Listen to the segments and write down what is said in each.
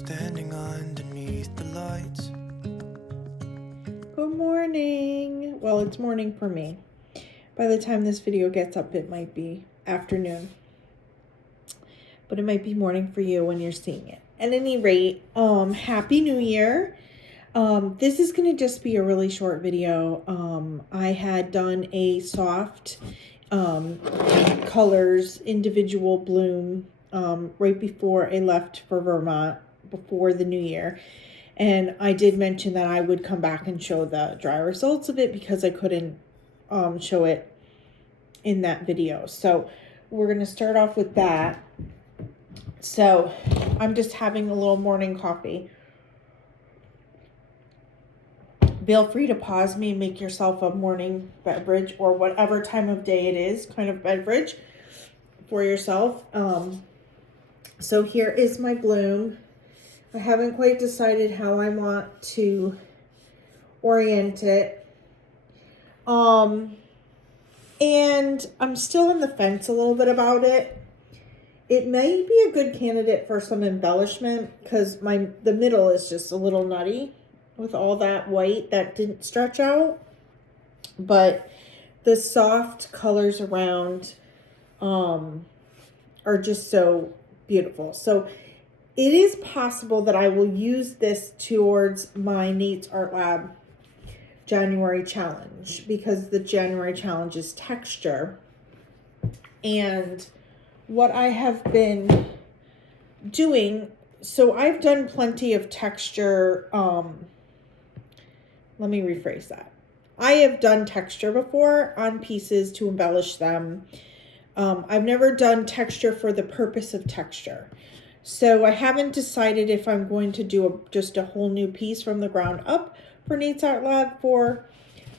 standing underneath the lights. Good morning. Well, it's morning for me. By the time this video gets up, it might be afternoon. But it might be morning for you when you're seeing it. At any rate, Happy New Year. This is going to just be a really short video. I had done a soft colors individual bloom right before I left for Vermont before the new year. And I did mention that I would come back and show the dry results of it because I couldn't show it in that video. So we're going to start off with that. So I'm just having a little morning coffee. Feel free to pause me and make yourself a morning beverage or whatever time of day it is, kind of beverage for yourself. So here is my bloom. I haven't quite decided how I want to orient it. And I'm still on the fence a little bit about it. It may be a good candidate for some embellishment because the middle is just a little nutty with all that white that didn't stretch out. But the soft colors around are just so beautiful. So it is possible that I will use this towards my Nate's Art Lab January challenge because the January challenge is texture. And what I have been doing, so I've done plenty of texture. Let me rephrase that. I have done texture before on pieces to embellish them. I've never done texture for the purpose of texture. So I haven't decided if I'm going to do just a whole new piece from the ground up for Nate's Art Lab for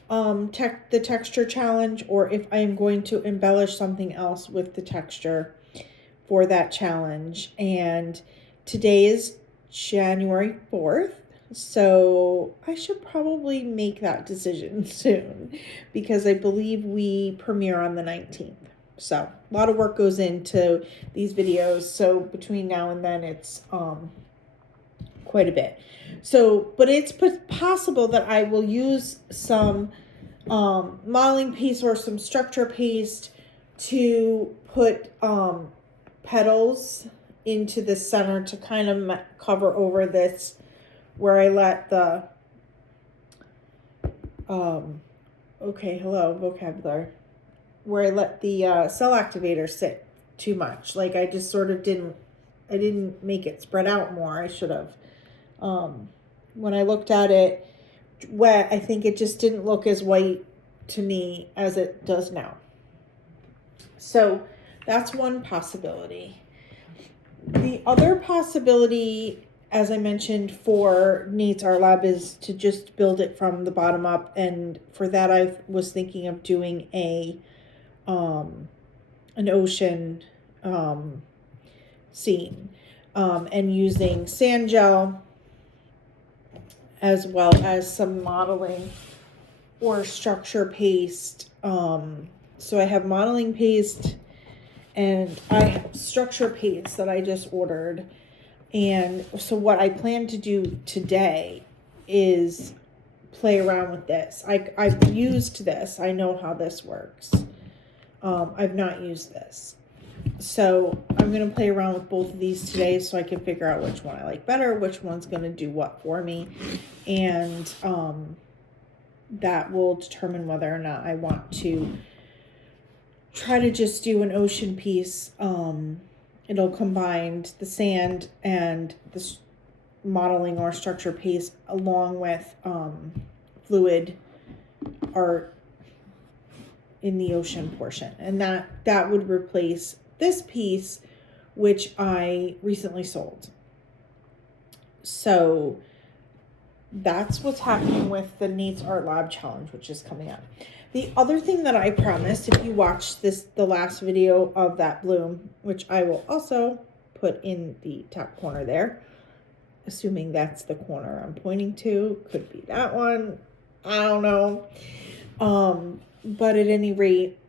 the texture challenge, or if I am going to embellish something else with the texture for that challenge. And today is January 4th. So I should probably make that decision soon because I believe we premiere on the 19th. So a lot of work goes into these videos. So between now and then it's quite a bit. So, but it's possible that I will use some modeling paste or some structure paste to put petals into the center to kind of cover over this where I let the vocabulary, where I let the cell activator sit too much. Like I just sort of I didn't make it spread out more. I should have. When I looked at it wet, I think it just didn't look as white to me as it does now. So that's one possibility. The other possibility, as I mentioned, for Nate's Art Lab is to just build it from the bottom up. And for that, I was thinking of doing an ocean scene and using sand gel as well as some modeling or structure paste. So I have modeling paste and I have structure paste that I just ordered. And so what I plan to do today is play around with this. I've used this. I know how this works. I've not used this. So I'm going to play around with both of these today so I can figure out which one I like better, which one's going to do what for me. And that will determine whether or not I want to try to just do an ocean piece. It'll combine the sand and the modeling or structure paste along with fluid art in the ocean portion. And that would replace this piece, which I recently sold. So that's what's happening with the Nate's Art Lab Challenge, which is coming up. The other thing that I promised, if you watched the last video of that bloom, which I will also put in the top corner there, assuming that's the corner I'm pointing to, could be that one, I don't know. But at any rate,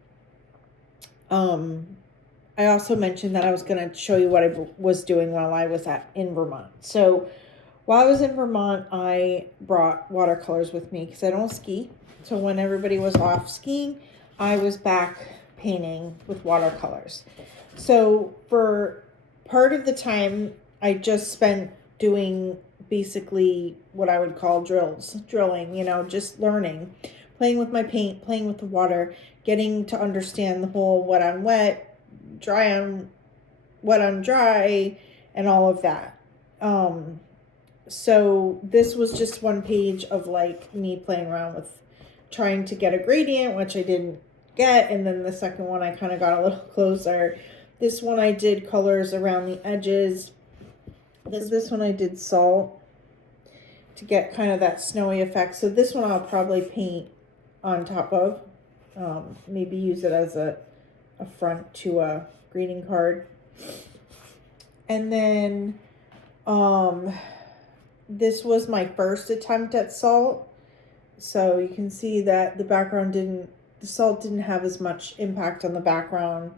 I also mentioned that I was going to show you what I was doing while I was in Vermont. So while I was in Vermont, I brought watercolors with me because I don't ski. So when everybody was off skiing, I was back painting with watercolors. So for part of the time, I just spent doing basically what I would call drilling, just learning, playing with my paint, playing with the water, getting to understand the whole wet on wet, dry on wet on dry, and all of that. So this was just one page of like me playing around with trying to get a gradient, which I didn't get. And then the second one, I kind of got a little closer. This one I did colors around the edges. This one I did salt to get kind of that snowy effect. So this one I'll probably paint on top of. Maybe use it as a front to a greeting card. And then this was my first attempt at salt. So you can see that the salt didn't have as much impact on the background.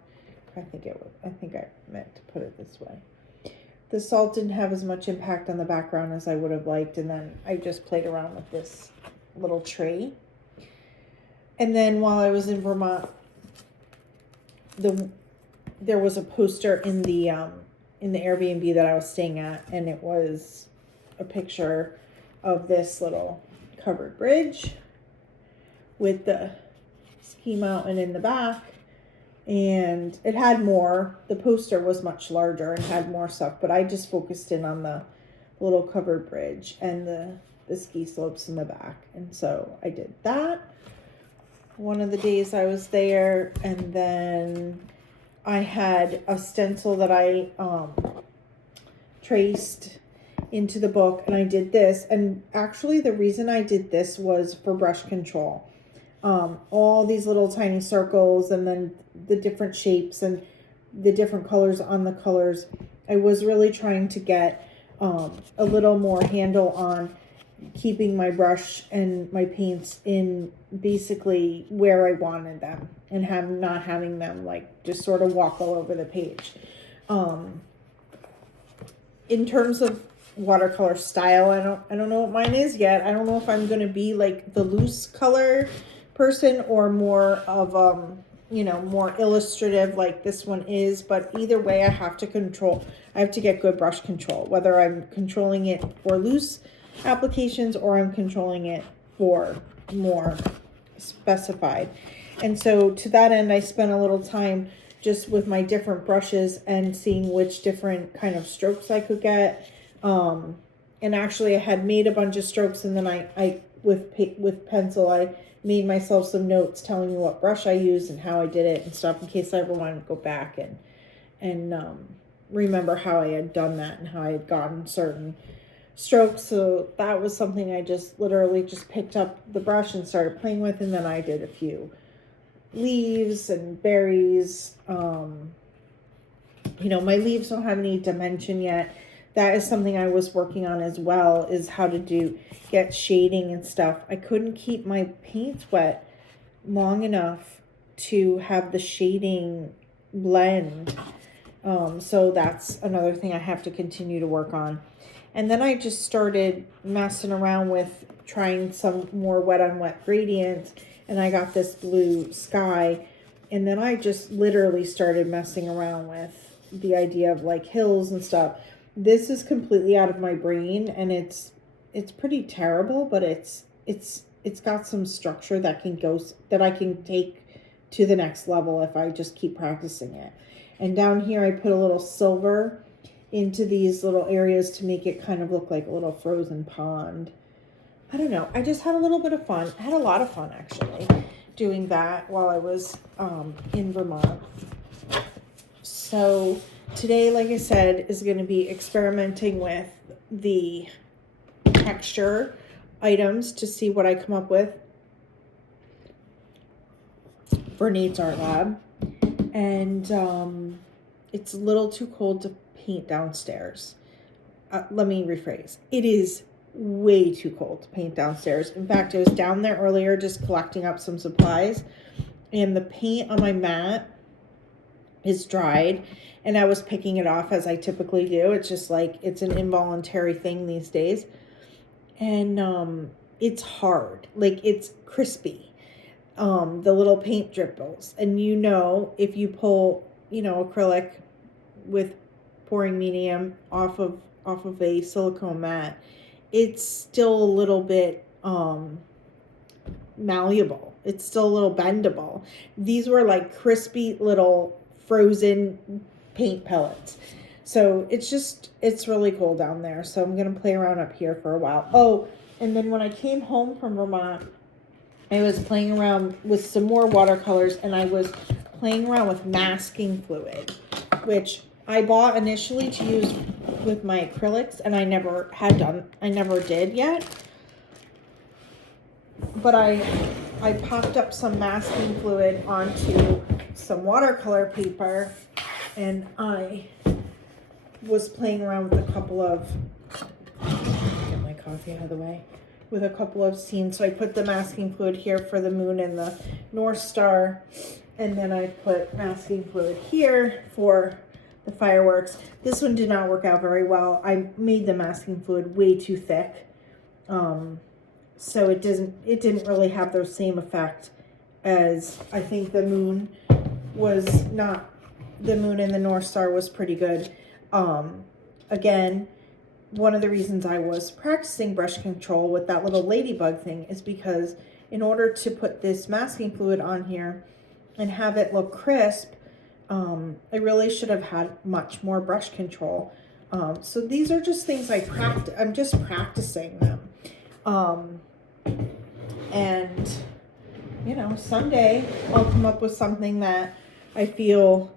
I think I meant to put it this way. The salt didn't have as much impact on the background as I would have liked. And then I just played around with this little tray. And then while I was in Vermont, there was a poster in the Airbnb that I was staying at, and it was a picture of this little covered bridge with the ski mountain in the back, and it had more. The poster was much larger and had more stuff, but I just focused in on the little covered bridge and the ski slopes in the back. And so I did that one of the days I was there. And then I had a stencil that I traced into the book, and I did this. And actually the reason I did this was for brush control. All these little tiny circles, and then the different shapes and the different colors on the colors. I was really trying to get a little more handle on keeping my brush and my paints in basically where I wanted them, and not having them like just sort of walk all over the page. In terms of watercolor style, I don't know what mine is yet. I don't know if I'm going to be like the loose color person or more of more illustrative like this one is. But either way, I have to get good brush control, whether I'm controlling it for loose applications or I'm controlling it for more specified. And so to that end, I spent a little time just with my different brushes and seeing which different kind of strokes I could get. And actually I had made a bunch of strokes, and then I with pencil, I made myself some notes telling me what brush I used and how I did it and stuff, in case I ever wanted to go back and remember how I had done that and how I had gotten certain strokes. So that was something I just literally just picked up the brush and started playing with. And then I did a few leaves and berries. My leaves don't have any dimension yet. That is something I was working on as well, is how to get shading and stuff. I couldn't keep my paints wet long enough to have the shading blend. So that's another thing I have to continue to work on. And then I just started messing around with trying some more wet on wet gradients, and I got this blue sky. And then I just literally started messing around with the idea of like hills and stuff. This is completely out of my brain, and it's pretty terrible, but it's got some structure that I can take to the next level if I just keep practicing it. And down here I put a little silver into these little areas to make it kind of look like a little frozen pond. I don't know. I just had a little bit of fun. I had a lot of fun actually doing that while I was in Vermont. So today, like I said, is going to be experimenting with the texture items to see what I come up with for Nate's Art Lab. And it's a little too cold to paint downstairs. Let me rephrase. It is way too cold to paint downstairs. In fact, I was down there earlier just collecting up some supplies, and the paint on my mat is dried, and I was picking it off as I typically do. It's just like, it's an involuntary thing these days. And it's hard, like it's crispy. The little paint dripples. And if you pull, acrylic with pouring medium off of a silicone mat, it's still a little bit malleable. It's still a little bendable. These were like crispy little frozen paint pellets. So it's really cool down there. So I'm going to play around up here for a while. Oh, and then when I came home from Vermont, I was playing around with some more watercolors, and I was playing around with masking fluid, which I bought initially to use with my acrylics, and I never did yet. But I popped up some masking fluid onto some watercolor paper, and I was playing around with a couple of, get my coffee out of the way, with a couple of scenes. So I put the masking fluid here for the moon and the North Star, and then I put masking fluid here for the fireworks. This one did not work out very well. I made the masking fluid way too thick, so it didn't really have the same effect as I think the moon and the North Star was pretty good. Again, one of the reasons I was practicing brush control with that little ladybug thing is because in order to put this masking fluid on here and have it look crisp, I really should have had much more brush control. So these are just things I'm just practicing them. And someday I'll come up with something that I feel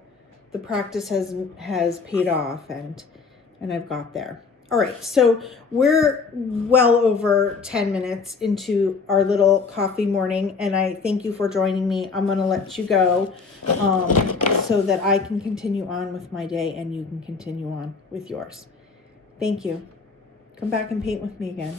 the practice has paid off, and I've got there. All right, so we're well over 10 minutes into our little coffee morning, and I thank you for joining me. I'm going to let you go so that I can continue on with my day and you can continue on with yours. Thank you. Come back and paint with me again.